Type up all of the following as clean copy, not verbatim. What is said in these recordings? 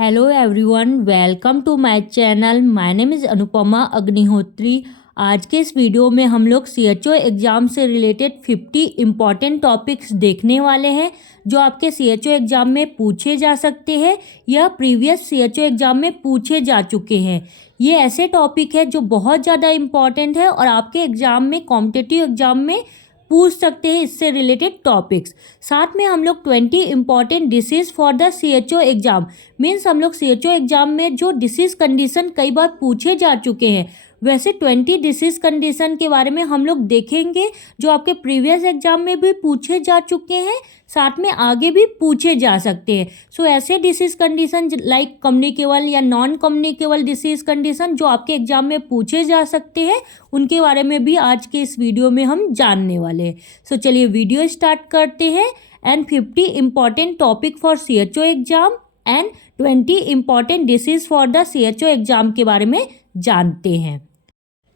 Hello everyone, welcome to my channel. My name is Anupama Agnihotri. आज के इस वीडियो में हम लोग CHO एग्ज़ाम से रिलेटेड 50 इम्पॉर्टेंट टॉपिक्स देखने वाले हैं जो आपके CHO एग्ज़ाम में पूछे जा सकते हैं या प्रीवियस CHO एग्ज़ाम में पूछे जा चुके हैं। ये ऐसे टॉपिक है जो बहुत ज़्यादा इम्पॉर्टेंट है और आपके एग्ज़ाम में, कॉम्पिटिटिव एग्ज़ाम में पूछ सकते हैं इससे रिलेटेड टॉपिक्स। साथ में हम लोग 20 important disease for the CHO exam, means हम लोग CHO एग्ज़ाम में जो डिसीज़ कंडीशन कई बार पूछे जा चुके हैं, वैसे 20 डिसीज़ कंडीशन के बारे में हम लोग देखेंगे जो आपके प्रीवियस एग्ज़ाम में भी पूछे जा चुके हैं, साथ में आगे भी पूछे जा सकते हैं। सो ऐसे डिसीज़ कंडीशन लाइक कम्युनिकेबल या नॉन कम्युनिकेबल डिसीज़ कंडीशन जो आपके एग्ज़ाम में पूछे जा सकते हैं, उनके बारे में भी आज के इस वीडियो में हम जानने वाले हैं। सो चलिए वीडियो स्टार्ट करते हैं and 50 important topic for CHO exam and 20 important disease for the CHO exam के बारे में जानते हैं।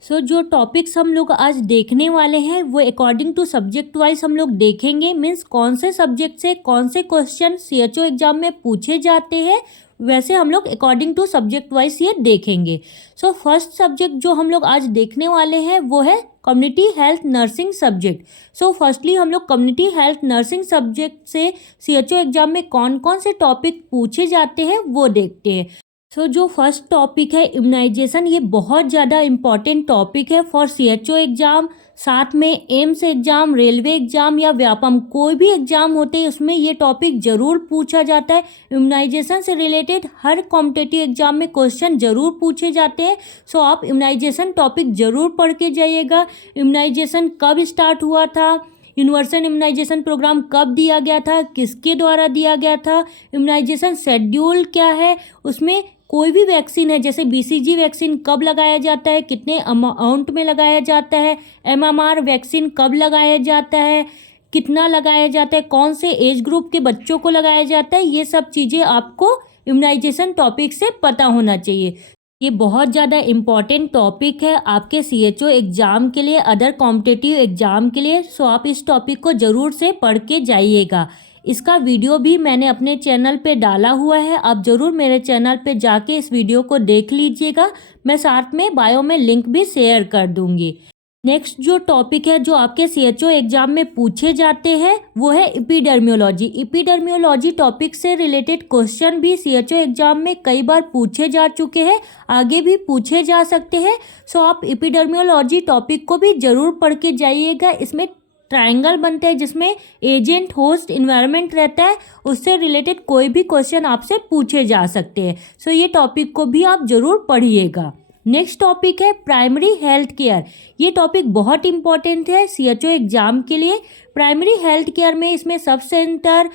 जो टॉपिक्स हम लोग आज देखने वाले हैं वो अकॉर्डिंग टू सब्जेक्ट वाइज हम लोग देखेंगे, मीन्स कौन से सब्जेक्ट से कौन से क्वेश्चन CHO एग्ज़ाम में पूछे जाते हैं, वैसे हम लोग अकॉर्डिंग टू सब्जेक्ट वाइज ये देखेंगे। फर्स्ट सब्जेक्ट जो हम लोग आज देखने वाले हैं वो है community health nursing subject. Firstly हम लोग कम्युनिटी हेल्थ नर्सिंग सब्जेक्ट से CHO एग्ज़ाम में कौन कौन से टॉपिक पूछे जाते हैं वो देखते हैं। जो फर्स्ट टॉपिक है इम्यूनाइजेशन, ये बहुत ज़्यादा इम्पॉर्टेंट टॉपिक है फॉर CHO एग्ज़ाम। साथ में एम्स एग्ज़ाम, रेलवे एग्ज़ाम या व्यापम कोई भी एग्ज़ाम होते हैं उसमें ये टॉपिक ज़रूर पूछा जाता है। इम्यूनाइजेशन से रिलेटेड हर कॉम्पिटिटिव एग्ज़ाम में क्वेश्चन ज़रूर पूछे जाते हैं। आप इम्यूनाइजेशन टॉपिक ज़रूर पढ़ के जाइएगा। इम्यूनाइजेशन कब स्टार्ट हुआ था, यूनिवर्सल इम्यूनाइजेशन प्रोग्राम कब दिया गया था, किसके द्वारा दिया गया था, इम्यूनाइजेशन शेड्यूल क्या है, उसमें कोई भी वैक्सीन है जैसे BCG वैक्सीन कब लगाया जाता है, कितने अमाउंट में लगाया जाता है, MMR वैक्सीन कब लगाया जाता है, कितना लगाया जाता है, कौन से एज ग्रुप के बच्चों को लगाया जाता है, ये सब चीज़ें आपको इम्यूनाइजेशन टॉपिक से पता होना चाहिए। ये बहुत ज़्यादा इम्पॉर्टेंट टॉपिक है आपके CHO एग्ज़ाम के लिए, अदर कॉम्पिटिटिव एग्ज़ाम के लिए। आप इस टॉपिक को ज़रूर से पढ़ के जाइएगा। इसका वीडियो भी मैंने अपने चैनल पे डाला हुआ है, आप ज़रूर मेरे चैनल पे जाके इस वीडियो को देख लीजिएगा। मैं साथ में बायो में लिंक भी शेयर कर दूँगी। नेक्स्ट जो टॉपिक है जो आपके CHO एग्ज़ाम में पूछे जाते हैं वो है एपिडेमियोलॉजी। एपिडेमियोलॉजी टॉपिक से रिलेटेड क्वेश्चन भी CHO एग्ज़ाम में कई बार पूछे जा चुके हैं, आगे भी पूछे जा सकते हैं। आप एपिडेमियोलॉजी टॉपिक को भी ज़रूर पढ़ के जाइएगा। इसमें ट्रायंगल बनते हैं जिसमें एजेंट, होस्ट, इन्वायरमेंट रहता है, उससे रिलेटेड कोई भी क्वेश्चन आपसे पूछे जा सकते हैं। ये टॉपिक को भी आप ज़रूर पढ़िएगा। नेक्स्ट टॉपिक है प्राइमरी हेल्थ केयर। ये टॉपिक बहुत इंपॉर्टेंट है CHO एग्ज़ाम के लिए। प्राइमरी हेल्थ केयर में इसमें sub centre,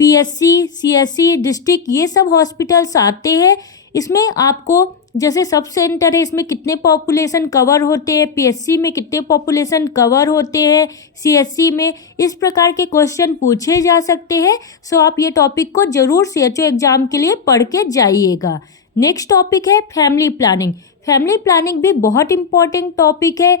PSC, CSC, district, ये सब हॉस्पिटल्स आते हैं। इसमें आपको जैसे सब सेंटर है, इसमें कितने पॉपुलेशन कवर होते हैं, PSC में कितने पॉपुलेशन कवर होते हैं, CSC में, इस प्रकार के क्वेश्चन पूछे जा सकते हैं। आप ये टॉपिक को ज़रूर CHO एग्ज़ाम के लिए पढ़ के जाइएगा। नेक्स्ट टॉपिक है फैमिली प्लानिंग। फैमिली प्लानिंग भी बहुत इम्पॉर्टेंट टॉपिक है,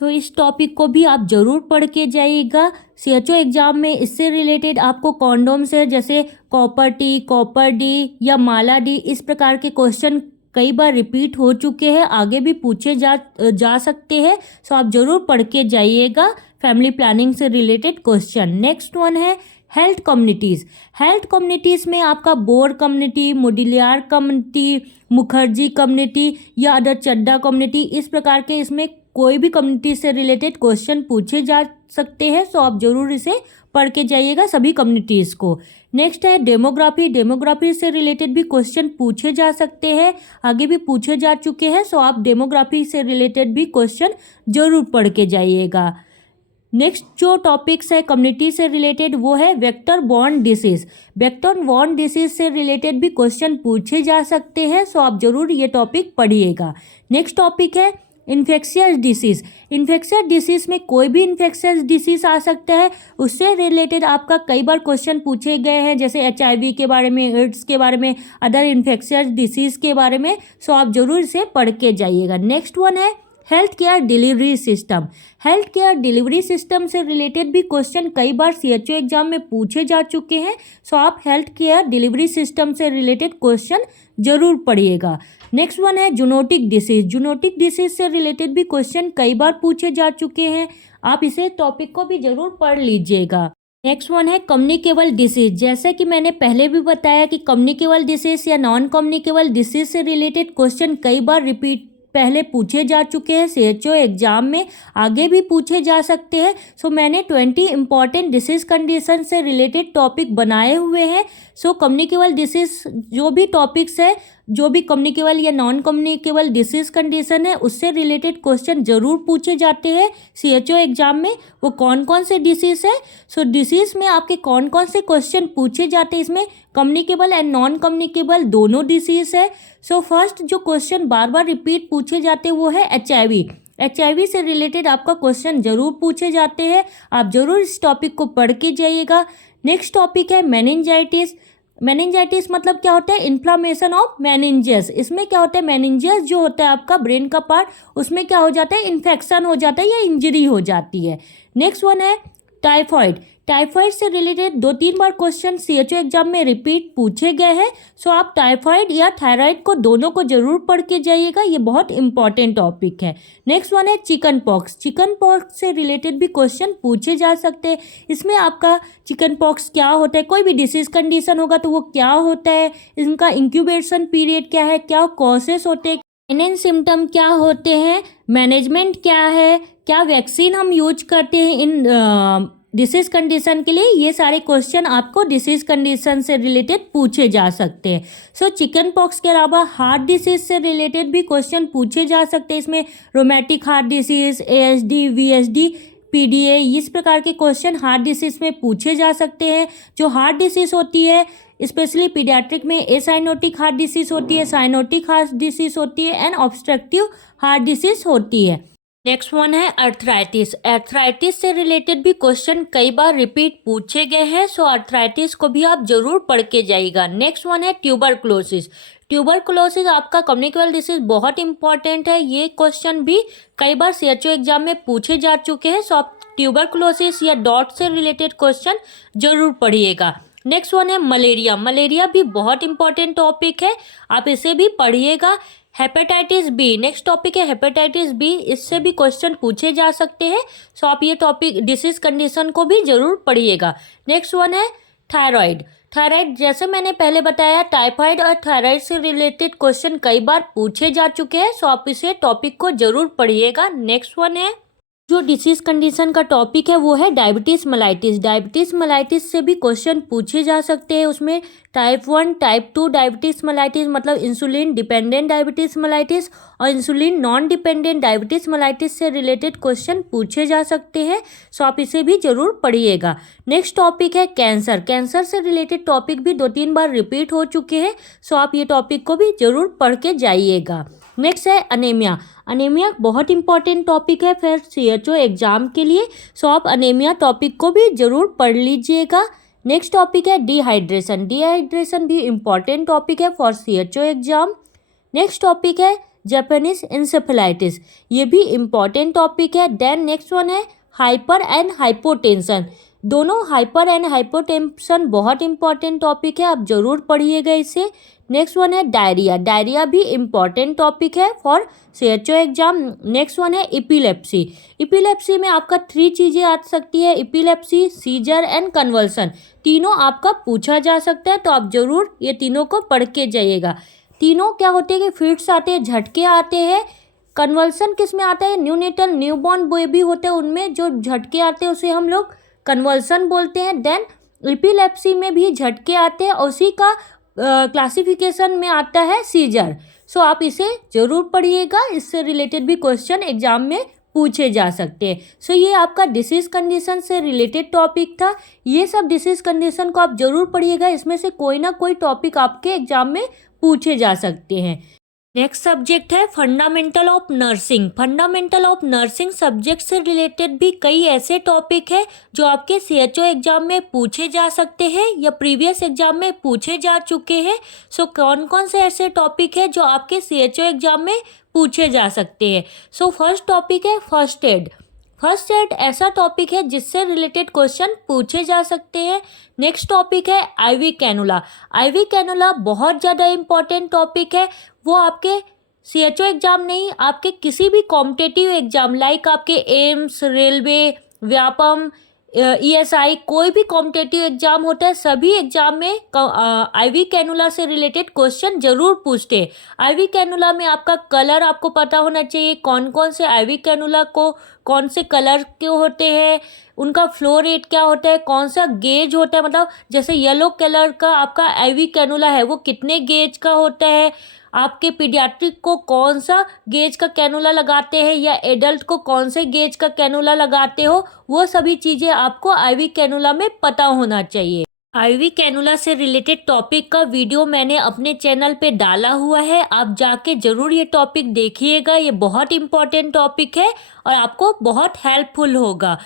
इस टॉपिक को भी आप ज़रूर पढ़ के जाइएगा। CHO एग्ज़ाम में इससे रिलेटेड आपको कॉन्डोम से जैसे कॉपर टी, कॉपर डी या माला डी, इस प्रकार के क्वेश्चन कई बार रिपीट हो चुके हैं, आगे भी पूछे जा सकते हैं। आप ज़रूर पढ़ के जाइएगा फैमिली प्लानिंग से रिलेटेड क्वेश्चन। नेक्स्ट वन है हेल्थ कम्युनिटीज़। हेल्थ कम्युनिटीज़ में आपका बोर community, Mudaliar community, Mukherjee community या अदर चड्डा कम्युनिटी, इस प्रकार के इसमें कोई भी कम्युनिटी से रिलेटेड क्वेश्चन पूछे जा सकते हैं। आप ज़रूर इसे पढ़ के जाइएगा सभी कम्युनिटीज़ को। नेक्स्ट है डेमोग्राफी। डेमोग्राफी से रिलेटेड भी क्वेश्चन पूछे जा सकते हैं, आगे भी पूछे जा चुके हैं। आप डेमोग्राफी से रिलेटेड भी क्वेश्चन ज़रूर पढ़ के जाइएगा। नेक्स्ट जो टॉपिक्स है कम्युनिटी से रिलेटेड वो है vector borne disease. Vector borne disease से रिलेटेड भी क्वेश्चन पूछे जा सकते हैं। आप ज़रूर ये टॉपिक पढ़िएगा। नेक्स्ट टॉपिक है इन्फेक्शियस डिसीज़। इन्फेक्शियस डिसीज़ में कोई भी इन्फेक्शियस डिसीज़ आ सकता है, उससे रिलेटेड आपका कई बार क्वेश्चन पूछे गए हैं जैसे HIV के बारे में, एड्स के बारे में, अदर इन्फेक्शियस डिसीज़ के बारे में। आप ज़रूर इसे पढ़ के जाइएगा। नेक्स्ट वन है health care delivery system. Health care delivery system से रिलेटेड भी क्वेश्चन कई बार सीएचओ एग्जाम में पूछे जा चुके हैं, सो आप हेल्थ केयर डिलीवरी सिस्टम से रिलेटेड क्वेश्चन जरूर पढ़िएगा। नेक्स्ट वन है जूनोटिक डिसीज। जूनोटिक डिसीज से रिलेटेड भी क्वेश्चन कई बार पूछे जा चुके हैं, आप इसे टॉपिक को भी जरूर पढ़ लीजिएगा। नेक्स्ट वन है कम्युनिकेबल डिसीज। जैसे कि मैंने पहले भी बताया कि कम्युनिकेबल डिसीज या नॉन कम्युनिकेबल डिसीज से रिलेटेड क्वेश्चन कई बार रिपीट पहले पूछे जा चुके हैं सीएचओ एग्जाम में, आगे भी पूछे जा सकते हैं। सो मैंने 20 इंपॉर्टेंट डिसीज कंडीशन से रिलेटेड टॉपिक बनाए हुए हैं। सो कम्युनिकेबल डिसीज जो भी टॉपिक्स है, जो भी कम्युनिकेबल या नॉन कम्युनिकेबल डिसीज कंडीशन है, उससे रिलेटेड क्वेश्चन जरूर पूछे जाते हैं सीएचओ एग्जाम में। वो कौन कौन से डिसीज है, सो डिसीज में आपके कौन कौन से क्वेश्चन पूछे जाते हैं, इसमें कम्युनिकेबल एंड नॉन कम्युनिकेबल दोनों डिसीज है। सो फर्स्ट जो क्वेश्चन बार बार रिपीट पूछे जाते हैं वो है एचआईवी। एचआईवी से रिलेटेड आपका क्वेश्चन जरूर पूछे जाते हैं, आप जरूर इस टॉपिक को पढ़ के जाइएगा। नेक्स्ट टॉपिक है मेनिंजाइटिस। मेनिंजाइटिस मतलब क्या होता है, इन्फ्लामेशन ऑफ मेनिंजेस। इसमें क्या होता है, मेनिंजेस जो होता है आपका ब्रेन का पार्ट, उसमें क्या हो जाता है, इन्फेक्शन हो जाता है या इंजरी हो जाती है। नेक्स्ट वन है टाइफॉइड। टाइफॉइड से रिलेटेड 2-3 बार क्वेश्चन सीएचओ एग्जाम में रिपीट पूछे गए हैं, सो आप टाइफॉइड या थायराइड को दोनों को जरूर पढ़ के जाइएगा, ये बहुत इंपॉर्टेंट टॉपिक है। नेक्स्ट वन है चिकन पॉक्स। चिकन पॉक्स से रिलेटेड भी क्वेश्चन पूछे जा सकते हैं। इसमें आपका चिकन पॉक्स क्या होता है, कोई भी डिसीज कंडीशन होगा तो वो क्या होता है, इनका इंक्यूबेशन पीरियड क्या है, क्या कॉजेस होते हैं, साइन सिम्टम क्या होते हैं, मैनेजमेंट क्या है, क्या वैक्सीन हम यूज करते हैं इन डिसीज कंडीशन के लिए, ये सारे क्वेश्चन आपको डिसीज कंडीशन से रिलेटेड पूछे जा सकते हैं। सो चिकन पॉक्स के अलावा हार्ट डिसीज से रिलेटेड भी क्वेश्चन पूछे जा सकते हैं। इसमें rheumatic heart disease, ASD, VSD, PDA, इस प्रकार के क्वेश्चन हार्ट डिसीज में पूछे जा सकते हैं। जो हार्ट डिसीज होती है स्पेशली पीडियाट्रिक में एसाइनोटिक हार्ट डिसीज होती है, साइनोटिक हार्ट डिसीज होती है एंड ऑब्स्ट्रक्टिव हार्ट डिसीज होती है। नेक्स्ट वन है अर्थराइटिस। अर्थराइटिस से रिलेटेड भी क्वेश्चन कई बार रिपीट पूछे गए हैं, सो अर्थराइटिस को भी आप जरूर पढ़ के जाइएगा। नेक्स्ट वन है ट्यूबरकुलोसिस। ट्यूबरकुलोसिस आपका कम्युनिकेबल डिसीज बहुत इंपॉर्टेंट है, ये क्वेश्चन भी कई बार सीएचओ एग्जाम में पूछे जा चुके हैं, सो आप ट्यूबरकुलोसिस या डॉट से रिलेटेड क्वेश्चन जरूर पढ़िएगा। नेक्स्ट वन है मलेरिया। मलेरिया भी बहुत इंपॉर्टेंट टॉपिक है, आप इसे भी पढ़िएगा। हेपेटाइटिस बी, नेक्स्ट टॉपिक है हेपेटाइटिस बी, इससे भी क्वेश्चन पूछे जा सकते हैं, सो आप ये टॉपिक डिसीज कंडीशन को भी जरूर पढ़िएगा। नेक्स्ट वन है थायराइड। थायराइड जैसे मैंने पहले बताया, टाइफाइड और थायराइड से रिलेटेड क्वेश्चन कई बार पूछे जा चुके हैं, सो आप इसे टॉपिक को जरूर पढ़िएगा। नेक्स्ट वन है जो डिसीज कंडीशन का टॉपिक है वो है डायबिटीज मेलाइटिस। डायबिटीज मेलाइटिस से भी क्वेश्चन पूछे जा सकते हैं। उसमें टाइप 1, टाइप 2 डायबिटीज मेलाइटिस मतलब इंसुलिन डिपेंडेंट डायबिटीज मेलाइटिस और insulin non dependent diabetes mellitus से रिलेटेड क्वेश्चन पूछे जा सकते हैं, सो आप इसे भी जरूर पढ़िएगा। नेक्स्ट टॉपिक है कैंसर। कैंसर से रिलेटेड टॉपिक भी 2-3 बार रिपीट हो चुके हैं, सो आप ये टॉपिक को भी जरूर पढ़ के जाइएगा। नेक्स्ट है अनीमिया। अनीमिया बहुत इंपॉर्टेंट टॉपिक है फिर सीएचओ एग्जाम के लिए, सो आप अनीमिया टॉपिक को भी जरूर पढ़ लीजिएगा। नेक्स्ट टॉपिक है डिहाइड्रेशन। डिहाइड्रेशन भी इंपॉर्टेंट टॉपिक है for CHO exam. Next topic है जापानीज इंसेफेलाइटिस, ये भी इंपॉर्टेंट टॉपिक है। देन नेक्स्ट वन है हाइपर एंड हाइपोटेंशन। दोनों हाइपर एंड हाइपोटेंशन बहुत इंपॉर्टेंट टॉपिक है, आप जरूर पढ़िएगा इसे। नेक्स्ट वन है डायरिया। डायरिया भी इंपॉर्टेंट टॉपिक है for CHO exam. Next one है इपिलेप्सी। इपिलेप्सी में आपका 3 चीज़ें आ सकती है, इपिलेप्सी, सीजर एंड कन्वल्सन, तीनों आपका पूछा जा सकता है, तो आप जरूर ये तीनों को पढ़ के जाइएगा। तीनों क्या होते हैं कि फिट्स आते हैं, झटके आते हैं। कन्वल्सन किस में आता है, न्यूनेटल न्यूबॉर्न बेबी होते हैं उनमें जो झटके आते हैं उसे हम लोग कन्वल्सन बोलते हैं। देन एपिलेप्सी में भी झटके आते हैं, उसी का क्लासिफिकेशन में आता है सीजर। सो आप इसे जरूर पढ़िएगा, इससे रिलेटेड भी क्वेश्चन एग्जाम में पूछे जा सकते हैं। सो ये आपका डिसीज कंडीशन से रिलेटेड टॉपिक था। ये सब डिसीज कंडीशन को आप जरूर पढ़िएगा, इसमें से कोई ना कोई टॉपिक आपके एग्जाम में पूछे जा सकते हैं। नेक्स्ट सब्जेक्ट है fundamental of nursing. Fundamental of nursing subject से रिलेटेड भी कई ऐसे टॉपिक है जो आपके सीएचओ एग्जाम में पूछे जा सकते हैं या प्रीवियस एग्जाम में पूछे जा चुके हैं। सो कौन कौन से ऐसे टॉपिक है जो आपके सीएचओ एग्जाम में पूछे जा सकते हैं। सो फर्स्ट टॉपिक है फर्स्ट एड। फर्स्ट एड ऐसा टॉपिक है जिससे रिलेटेड क्वेश्चन पूछे जा सकते हैं। नेक्स्ट टॉपिक है आईवी कैनुला। आईवी कैनुला बहुत ज़्यादा इंपॉर्टेंट टॉपिक है। वो आपके सीएचओ एग्जाम नहीं, आपके किसी भी कॉम्पिटिटिव एग्जाम लाइक आपके एम्स, रेलवे, व्यापम, ईएसआई, कोई भी कॉम्पिटिटिव एग्जाम होता है, सभी एग्जाम में आईवी कैनुला से रिलेटेड क्वेश्चन जरूर पूछते हैं। आईवी कैनुला में आपका कलर आपको पता होना चाहिए, कौन कौन से आईवी कैनुला को कौन से कलर के होते हैं, उनका फ्लो रेट क्या होता है, कौन सा गेज होता है, मतलब जैसे येलो कलर का आपका आईवी कैनुला है वो कितने गेज का होता है, आपके पीडियाट्रिक को कौन सा गेज का कैनुला लगाते हैं या एडल्ट को कौन से गेज का कैनुला लगाते हो, वो सभी चीज़ें आपको आईवी कैनुला में पता होना चाहिए। आईवी कैनुला से रिलेटेड टॉपिक का वीडियो मैंने अपने चैनल पे डाला हुआ है, आप जाके ज़रूर ये टॉपिक देखिएगा। ये बहुत इंपॉर्टेंट टॉपिक है और आपको बहुत हेल्पफुल होगा।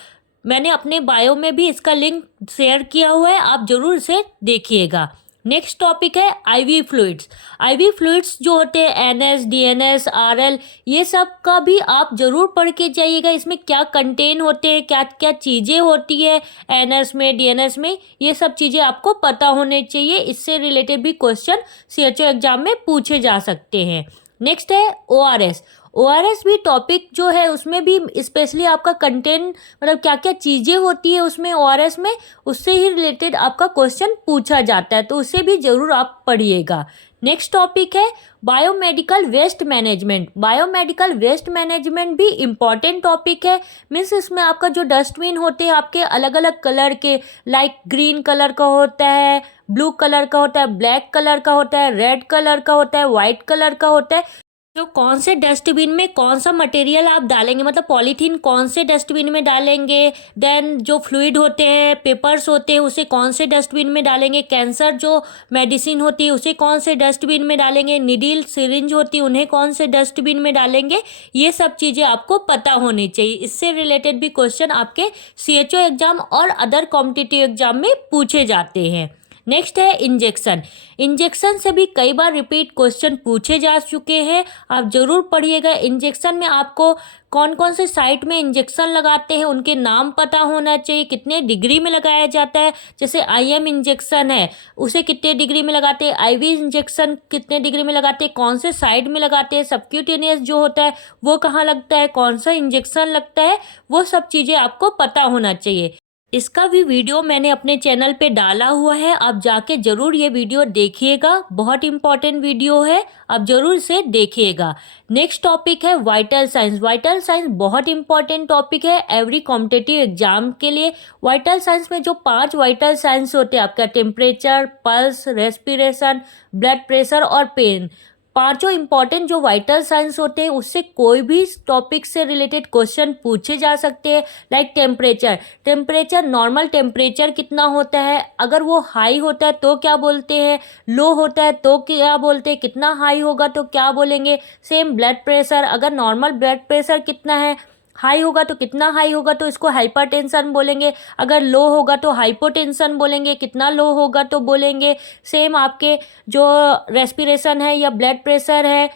मैंने अपने बायो में भी इसका लिंक शेयर किया हुआ है, आप ज़रूर इसे देखिएगा। नेक्स्ट टॉपिक है आईवी फ्लूइड्स। आईवी फ्लूइड्स जो होते हैं एनएस, डीएनएस, आरएल, ये सब का भी आप जरूर पढ़ के जाइएगा। इसमें क्या कंटेन होते हैं, क्या क्या चीज़ें होती है एनएस में, डीएनएस में, ये सब चीज़ें आपको पता होने चाहिए। इससे रिलेटेड भी क्वेश्चन सीएचओ एग्जाम में पूछे जा सकते हैं। नेक्स्ट है ओआरएस। ओआरएस भी टॉपिक जो है उसमें भी स्पेशली आपका कंटेंट, मतलब क्या क्या चीज़ें होती है उसमें ओआरएस में, उससे ही रिलेटेड आपका क्वेश्चन पूछा जाता है, तो उसे भी ज़रूर आप पढ़िएगा। नेक्स्ट टॉपिक है biomedical waste management. Biomedical waste management भी इम्पॉर्टेंट टॉपिक है। मीन्स इसमें आपका जो डस्टबिन होते हैं आपके अलग अलग कलर के, लाइक ग्रीन कलर का होता है, ब्लू कलर का होता है, ब्लैक कलर का होता है, रेड कलर का होता है, वाइट कलर का होता है। तो कौन से डस्टबिन में कौन सा मटेरियल आप डालेंगे, मतलब पॉलीथीन कौन से डस्टबिन में डालेंगे, देन जो फ्लूइड होते हैं, पेपर्स होते हैं, उसे कौन से डस्टबिन में डालेंगे, कैंसर जो मेडिसिन होती है उसे कौन से डस्टबिन में डालेंगे, निडिल सिरिंज होती है उन्हें कौन से डस्टबिन में डालेंगे, ये सब चीज़ें आपको पता होनी चाहिए। इससे रिलेटेड भी क्वेश्चन आपके सीएचओ एग्जाम और अदर कॉम्पिटिटिव एग्जाम में पूछे जाते हैं। नेक्स्ट है इंजेक्शन। इंजेक्शन से भी कई बार रिपीट क्वेश्चन पूछे जा चुके हैं, आप ज़रूर पढ़िएगा। इंजेक्शन में आपको कौन कौन से साइट में इंजेक्शन लगाते हैं उनके नाम पता होना चाहिए, कितने डिग्री में लगाया जाता है। जैसे आईएम इंजेक्शन है उसे कितने डिग्री में लगाते हैं, आईवी इंजेक्शन कितने डिग्री में लगाते हैं, कौन से साइड में लगाते हैं, सबक्यूटेनियस जो होता है वो कहाँ लगता है, कौन सा इंजेक्शन लगता है, वो सब चीज़ें आपको पता होना चाहिए। इसका भी वीडियो मैंने अपने चैनल पे डाला हुआ है, आप जाके ज़रूर ये वीडियो देखिएगा, बहुत इंपॉर्टेंट वीडियो है, आप ज़रूर इसे देखिएगा। नेक्स्ट टॉपिक है वाइटल साइंस। वाइटल साइंस बहुत इंपॉर्टेंट टॉपिक है एवरी कॉम्पिटिटिव एग्जाम के लिए। वाइटल साइंस में जो 5 वाइटल साइंस होते हैं आपका temperature, pulse, respiration, blood pressure और पेन, पांचों इंपॉर्टेंट जो वाइटल साइंस होते हैं उससे कोई भी टॉपिक से रिलेटेड क्वेश्चन पूछे जा सकते हैं। Like temperature, temperature normal temperature कितना होता है, अगर वो हाई होता है तो क्या बोलते हैं, लो होता है तो क्या बोलते हैं, कितना हाई होगा तो क्या बोलेंगे। सेम ब्लड प्रेशर, अगर नॉर्मल ब्लड प्रेशर कितना है, हाई होगा तो कितना हाई होगा तो इसको हाइपरटेंशन बोलेंगे, अगर लो होगा तो हाइपोटेंशन बोलेंगे, कितना लो होगा तो बोलेंगे। सेम आपके जो रेस्पिरेशन है या ब्लड प्रेशर है,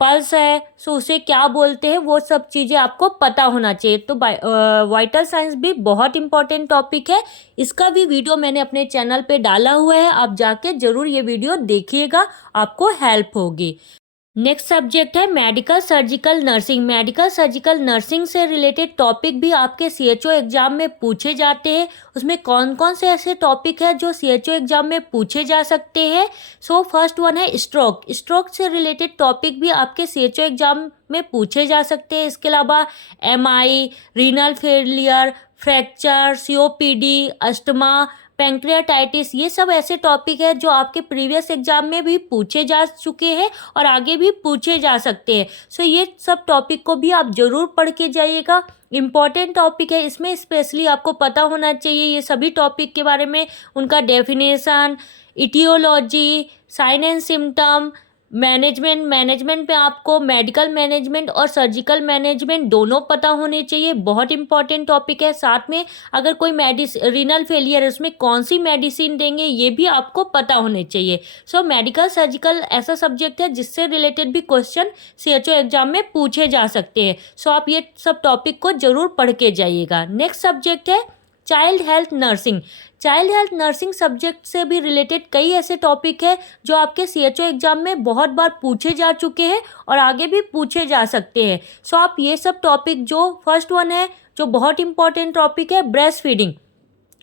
पल्स है, सो उसे क्या बोलते हैं, वो सब चीज़ें आपको पता होना चाहिए। तो वाइटल साइंस भी बहुत इंपॉर्टेंट टॉपिक है, इसका भी वीडियो मैंने अपने चैनल पे डाला हुआ है, आप जाके ज़रूर ये वीडियो देखिएगा, आपको हेल्प होगी। नेक्स्ट सब्जेक्ट है medical surgical nursing. Medical surgical nursing से रिलेटेड टॉपिक भी आपके सीएचओ एग्जाम में पूछे जाते हैं। उसमें कौन कौन से ऐसे टॉपिक है जो सीएचओ एग्जाम में पूछे जा सकते हैं। सो फर्स्ट वन है स्ट्रोक। स्ट्रोक से रिलेटेड टॉपिक भी आपके सीएचओ एग्जाम में पूछे जा सकते हैं। इसके अलावा MI, renal failure, fracture, COPD, asthma, pancreatitis, ये सब ऐसे टॉपिक है जो आपके प्रीवियस एग्जाम में भी पूछे जा चुके हैं और आगे भी पूछे जा सकते हैं। सो ये सब टॉपिक को भी आप ज़रूर पढ़ के जाइएगा, इम्पॉर्टेंट टॉपिक है। इसमें स्पेशली आपको पता होना चाहिए ये सभी टॉपिक के बारे में, उनका definition, aetiology, sign and symptom, management में आपको मेडिकल मैनेजमेंट और सर्जिकल मैनेजमेंट दोनों पता होने चाहिए, बहुत इंपॉर्टेंट टॉपिक है। साथ में अगर कोई रीनल फेलियर है उसमें कौन सी मेडिसिन देंगे ये भी आपको पता होने चाहिए। सो मेडिकल सर्जिकल ऐसा सब्जेक्ट है जिससे रिलेटेड भी क्वेश्चन CHO एग्जाम में पूछे जा सकते हैं। सो आप ये सब टॉपिक को जरूर पढ़ के जाइएगा। नेक्स्ट सब्जेक्ट है child health nursing. Child health nursing subject से भी रिलेटेड कई ऐसे टॉपिक है जो आपके CHO एग्जाम में बहुत बार पूछे जा चुके हैं और आगे भी पूछे जा सकते हैं। सो आप ये सब टॉपिक, जो फर्स्ट वन है जो बहुत इंपॉर्टेंट टॉपिक है ब्रेस्ट फीडिंग,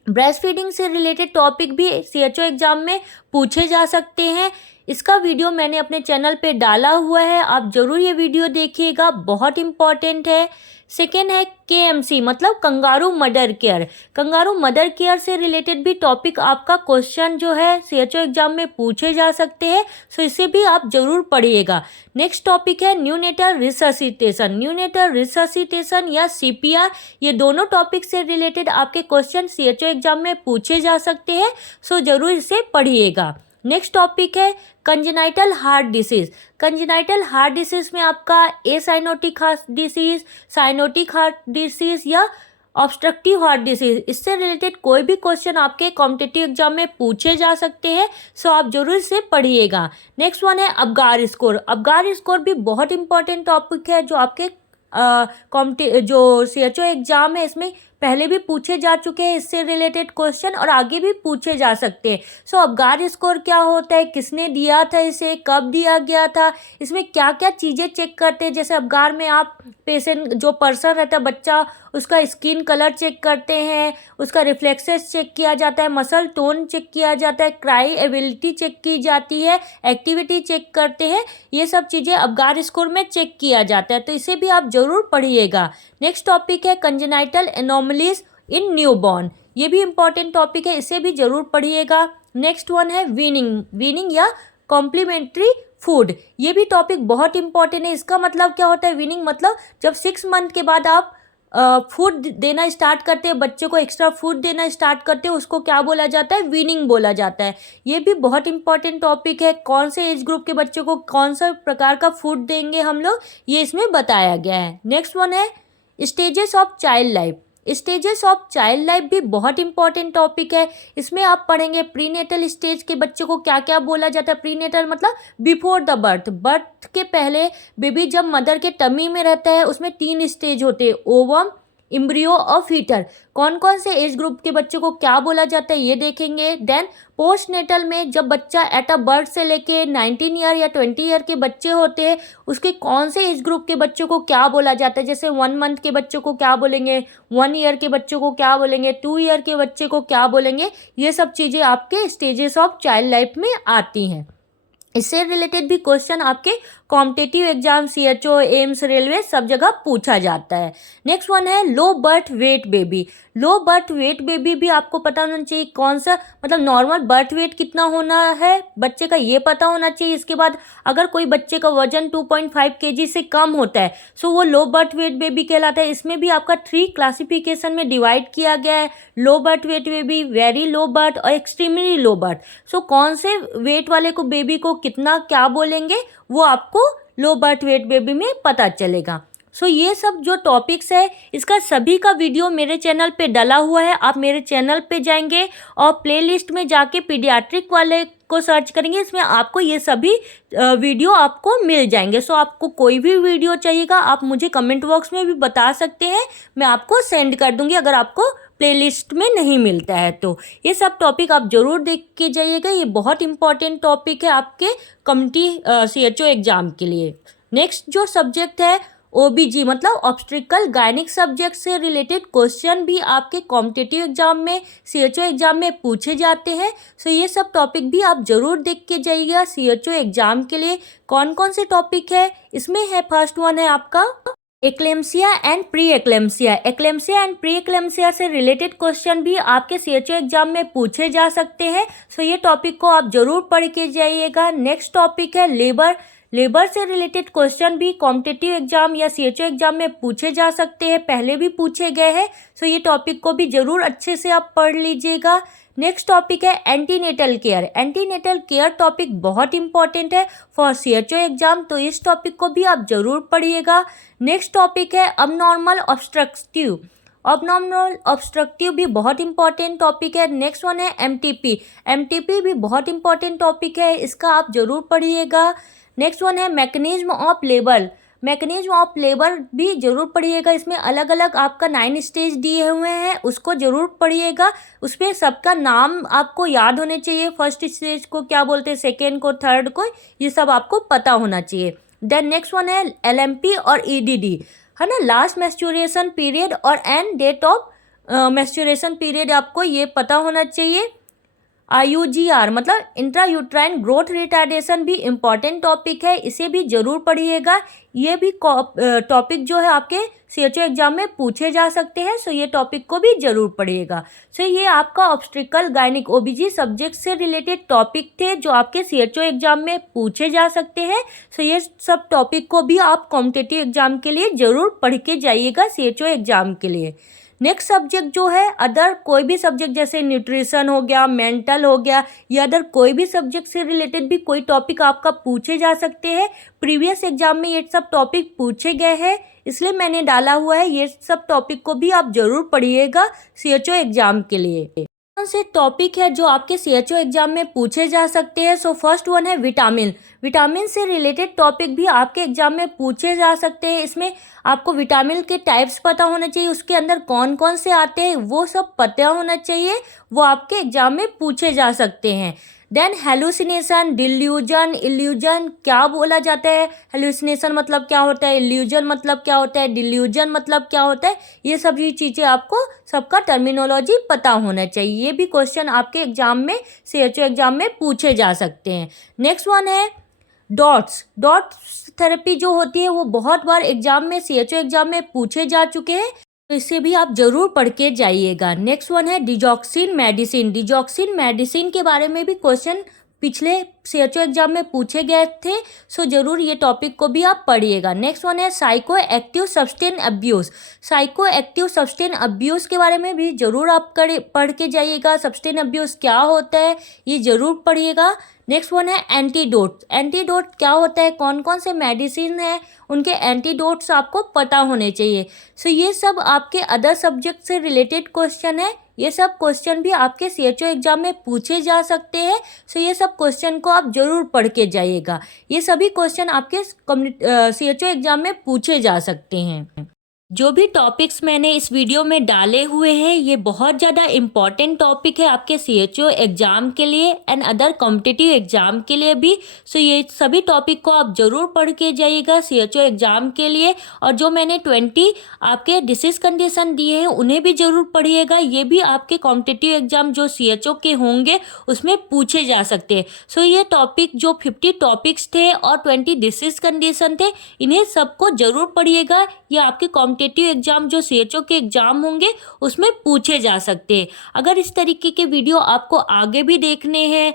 ब्रेस्ट फीडिंग से रिलेटेड टॉपिक भी CHO एग्जाम में पूछे जा सकते हैं। इसका वीडियो मैंने अपने चैनल पे डाला हुआ है, आप ज़रूर ये वीडियो देखिएगा, बहुत इंपॉर्टेंट है। सेकेंड है KMC मतलब kangaroo mother care. Kangaroo mother care से रिलेटेड भी टॉपिक आपका क्वेश्चन जो है CHO एग्जाम में पूछे जा सकते हैं, सो इसे भी आप जरूर पढ़िएगा। नेक्स्ट टॉपिक है न्यूनेटल रिससिटेशन। न्यूनेटल रिससिटेशन या CPR, ये दोनों टॉपिक से रिलेटेड आपके क्वेश्चन CHO एग्जाम में पूछे जा सकते हैं, सो जरूर इसे पढ़िएगा। नेक्स्ट टॉपिक है congenital heart disease. Congenital heart disease में आपका acyanotic heart disease, cyanotic heart disease या ऑब्स्ट्रक्टिव हार्ट डिसीज़, इससे रिलेटेड कोई भी क्वेश्चन आपके कॉम्पिटिटिव एग्जाम में पूछे जा सकते हैं, सो आप जरूर इसे पढ़िएगा। नेक्स्ट वन है अबगार स्कोर। अबगार स्कोर भी बहुत इंपॉर्टेंट टॉपिक है जो आपके जो CHO एग्जाम है इसमें पहले भी पूछे जा चुके हैं इससे रिलेटेड क्वेश्चन और आगे भी पूछे जा सकते हैं। सो अबगार स्कोर क्या होता है, किसने दिया था इसे, कब दिया गया था, इसमें क्या क्या चीज़ें चेक करते हैं। जैसे अबगार में आप पेशेंट जो पर्सन रहता है बच्चा, उसका स्किन कलर चेक करते हैं, उसका रिफ्लेक्सेस चेक किया जाता है, मसल टोन चेक किया जाता है, क्राई एबिलिटी चेक की जाती है, एक्टिविटी चेक करते हैं, ये सब चीज़ें अबगार स्कोर में चेक किया जाता है, तो इसे भी आप जरूर पढ़िएगा। नेक्स्ट टॉपिक है कंजेनाइटल एनोमलीज इन न्यूबॉर्न। ये भी इंपॉर्टेंट टॉपिक है, इसे भी जरूर पढ़िएगा। नेक्स्ट वन है वीनिंग या कॉम्प्लीमेंट्री फूड। ये भी टॉपिक बहुत इंपॉर्टेंट है। इसका मतलब क्या होता है, वीनिंग मतलब जब 6 मंथ के बाद आप फूड देना स्टार्ट करते हैं, बच्चे को एक्स्ट्रा फूड देना स्टार्ट करते हैं, उसको क्या बोला जाता है, वीनिंग बोला जाता है। ये भी बहुत इंपॉर्टेंट टॉपिक है। कौन से एज ग्रुप के बच्चे को कौन सा प्रकार का फूड देंगे हम लोग, ये इसमें बताया गया है। नेक्स्ट वन है stages of child life. Stages of child life भी बहुत इंपॉर्टेंट टॉपिक है। इसमें आप पढ़ेंगे प्रीनेटल स्टेज के बच्चे को क्या क्या बोला जाता है। प्रीनेटल मतलब बिफोर द बर्थ, बर्थ के पहले बेबी जब मदर के टमी में रहता है उसमें 3 स्टेज होते हैं, ओवम, इम्ब्रियो और फीटर। कौन कौन से एज ग्रुप के बच्चे को क्या बोला जाता है ये देखेंगे। देन पोस्टनेटल में जब बच्चा एट अ बर्थ से लेके 19 ईयर या 20 ईयर के बच्चे होते हैं, उसके कौन से एज ग्रुप के बच्चों को क्या बोला जाता है। जैसे 1 मंथ के बच्चों को क्या बोलेंगे, 1 ईयर के बच्चों को क्या बोलेंगे, 2 ईयर के बच्चे को क्या बोलेंगे। ये सब चीज़ें आपके स्टेजेस ऑफ चाइल्ड लाइफ में आती हैं। इससे रिलेटेड भी क्वेश्चन आपके competitive exam CHO, AIIMS, railway सब जगह पूछा जाता है। नेक्स्ट वन है low birth weight baby. Low birth weight baby भी आपको पता होना चाहिए, कौन सा मतलब नॉर्मल बर्थ वेट कितना होना है बच्चे का ये पता होना चाहिए। इसके बाद अगर कोई बच्चे का वजन 2.5 kg से कम होता है सो वो लो बर्थ वेट बेबी कहलाता है। इसमें भी आपका 3 क्लासिफिकेशन में डिवाइड किया गया है, low birth weight baby, very low birth और एक्सट्रीमली लो बर्थ। सो कौन से वेट वाले को बेबी को कितना क्या बोलेंगे वो आपको लो बर्थ वेट बेबी में पता चलेगा। सो ये सब जो टॉपिक्स है इसका सभी का वीडियो मेरे चैनल पे डला हुआ है। आप मेरे चैनल पे जाएंगे और प्लेलिस्ट में जाके पीडियाट्रिक वाले को सर्च करेंगे, इसमें आपको ये सभी वीडियो आपको मिल जाएंगे। सो आपको कोई भी वीडियो चाहिएगा आप मुझे कमेंट बॉक्स में भी बता सकते हैं, मैं आपको सेंड कर दूंगी अगर आपको प्लेलिस्ट में नहीं मिलता है तो। ये सब टॉपिक आप ज़रूर देख के जाइएगा, ये बहुत इंपॉर्टेंट टॉपिक है आपके CHO एग्ज़ाम के लिए। नेक्स्ट जो सब्जेक्ट है OBG मतलब ऑब्स्ट्रिकल गायनिक सब्जेक्ट से रिलेटेड क्वेश्चन भी आपके कॉम्पिटिटिव एग्जाम में CHO एग्जाम में पूछे जाते हैं। सो ये सब टॉपिक भी आप ज़रूर देख के जाइएगा CHO एग्जाम के लिए। कौन कौन से टॉपिक है इसमें है, फर्स्ट वन है आपका eclampsia and pre eclampsia. Eclampsia and pre eclampsia से रिलेटेड क्वेश्चन भी आपके CHO एग्जाम में पूछे जा सकते हैं। सो ये टॉपिक को आप ज़रूर पढ़ के जाइएगा। नेक्स्ट टॉपिक है लेबर से रिलेटेड क्वेश्चन भी कॉम्पिटिटिव एग्जाम या CHO एग्जाम में पूछे जा सकते हैं, पहले भी पूछे गए हैं। सो ये टॉपिक को भी ज़रूर अच्छे से आप पढ़ लीजिएगा। नेक्स्ट टॉपिक है antenatal care. Antenatal care topic बहुत इंपॉर्टेंट है फॉर CHO एग्जाम, तो इस टॉपिक को भी आप जरूर पढ़िएगा। नेक्स्ट टॉपिक है अबनॉर्मल ऑब्स्ट्रक्टिव। अबनॉर्मल ऑब्स्ट्रक्टिव भी बहुत इंपॉर्टेंट टॉपिक है। नेक्स्ट वन है MTP। MTP भी बहुत इंपॉर्टेंट टॉपिक है, इसका आप जरूर पढ़िएगा। नेक्स्ट वन है mechanism of labour. Mechanism of labour भी जरूर पढ़िएगा, इसमें अलग अलग आपका 9 स्टेज दिए हुए हैं, उसको जरूर पढ़िएगा। उसमें सबका नाम आपको याद होने चाहिए, फर्स्ट स्टेज को क्या बोलते हैं, सेकेंड को, थर्ड को, ये सब आपको पता होना चाहिए। देन नेक्स्ट वन है LMP और EDD, है ना, लास्ट मैस्चुरेशन पीरियड और एंड डेट ऑफ मैस्चुरेशन पीरियड, आपको ये पता होना चाहिए। IUGR मतलब इंट्रायूट्राइन ग्रोथ रिटार्डेशन भी इम्पॉर्टेंट टॉपिक है, इसे भी जरूर पढ़िएगा। ये भी टॉपिक जो है आपके CHO एग्जाम में पूछे जा सकते हैं, सो ये टॉपिक को भी जरूर पढ़िएगा। सो ये आपका ऑब्स्ट्रिकल गायनिक OBG सब्जेक्ट से रिलेटेड टॉपिक थे जो आपके CHO एग्जाम में पूछे जा सकते हैं। सो ये सब टॉपिक को भी आप कॉम्पिटिटिव एग्जाम के लिए जरूर पढ़ के जाइएगा CHO एग्जाम के लिए। नेक्स्ट सब्जेक्ट जो है अदर कोई भी सब्जेक्ट, जैसे न्यूट्रिशन हो गया, मेंटल हो गया, या अदर कोई भी सब्जेक्ट से रिलेटेड भी कोई टॉपिक आपका पूछे जा सकते हैं। प्रीवियस एग्जाम में ये सब टॉपिक पूछे गए हैं, इसलिए मैंने डाला हुआ है। ये सब टॉपिक को भी आप जरूर पढ़िएगा CHO एग्जाम के लिए। कौन से टॉपिक है जो आपके CHO एग्जाम में पूछे जा सकते हैं? सो फर्स्ट वन है विटामिन। विटामिन से रिलेटेड टॉपिक भी आपके एग्जाम में पूछे जा सकते हैं। इसमें आपको विटामिन के टाइप्स पता होना चाहिए, उसके अंदर कौन कौन से आते हैं वो सब पता होना चाहिए, वो आपके एग्जाम में पूछे जा सकते हैं। देन हेलुसिनेशन, डिल्यूजन, इल्यूजन क्या बोला जाता है, हेलुसिनेशन मतलब क्या होता है, इल्यूजन मतलब क्या होता है, डिल्यूजन मतलब क्या होता है, ये सभी चीज़ें आपको सबका टर्मिनोलॉजी पता होना चाहिए। ये भी क्वेश्चन आपके एग्जाम में CHO एग्जाम में पूछे जा सकते हैं। नेक्स्ट वन है डॉट्स थेरेपी जो होती है वो बहुत बार एग्जाम में CHO एग्जाम में पूछे जा चुके हैं, तो इसे भी आप जरूर पढ़ के जाइएगा। नेक्स्ट वन है डिजॉक्सिन मेडिसिन। डिजॉक्सिन मेडिसिन के बारे में भी क्वेश्चन पिछले CHO एग्जाम में पूछे गए थे, सो जरूर ये टॉपिक को भी आप पढ़िएगा। नेक्स्ट वन है psycho active substance abuse. Psycho active substance abuse के बारे में भी जरूर आप पढ़ के जाइएगा। सब्सटेंस अब्यूज़ क्या होता है ये जरूर पढ़िएगा। नेक्स्ट वन है एंटीडोट। एंटीडोट क्या होता है, कौन कौन से मेडिसिन है, उनके एंटीडोट्स आपको पता होने चाहिए। सो ये सब आपके अदर सब्जेक्ट से रिलेटेड क्वेश्चन है, ये सब क्वेश्चन भी आपके CHO एग्जाम में पूछे जा सकते हैं। सो ये सब क्वेश्चन को आप जरूर पढ़ के जाइएगा। ये सभी क्वेश्चन आपके CHO एग्जाम में पूछे जा सकते हैं। जो भी टॉपिक्स मैंने इस वीडियो में डाले हुए हैं ये बहुत ज़्यादा इम्पॉर्टेंट टॉपिक है आपके CHO एग्ज़ाम के लिए एंड अदर कॉम्पिटिटिव एग्ज़ाम के लिए भी। सो ये सभी टॉपिक को आप ज़रूर पढ़ के जाइएगा CHO एग्ज़ाम के लिए। और जो मैंने 20 आपके डिसीज कंडीशन दिए हैं उन्हें भी ज़रूर पढ़िएगा, ये भी आपके कॉम्पिटिटिव एग्ज़ाम जो CHO के होंगे उसमें पूछे जा सकते हैं। सो ये टॉपिक जो 50 टॉपिक्स थे और 20 डिसीज कंडीशन थे, इन्हें सबको ज़रूर पढ़िएगा। ये आपके कॉम्पिटिटिव एग्जाम जो CHO के एग्जाम होंगे उसमें पूछे जा सकते हैं। अगर इस तरीके के वीडियो आपको आगे भी देखने हैं,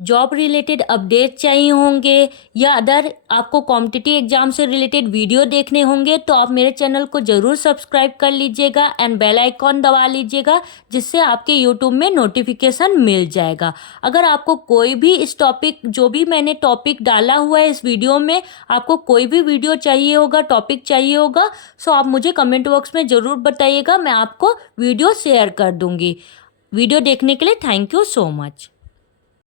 जॉब रिलेटेड अपडेट चाहिए होंगे या अदर आपको कॉम्पिटिटिव एग्जाम से रिलेटेड वीडियो देखने होंगे, तो आप मेरे चैनल को ज़रूर सब्सक्राइब कर लीजिएगा एंड बेल आइकॉन दबा लीजिएगा, जिससे आपके यूट्यूब में नोटिफिकेशन मिल जाएगा। अगर आपको कोई भी इस टॉपिक जो भी मैंने टॉपिक डाला हुआ है इस वीडियो में, आपको कोई भी वीडियो चाहिए होगा, टॉपिक चाहिए होगा, सो आप मुझे कमेंट बॉक्स में ज़रूर बताइएगा, मैं आपको वीडियो शेयर कर दूँगी। वीडियो देखने के लिए थैंक यू सो मच।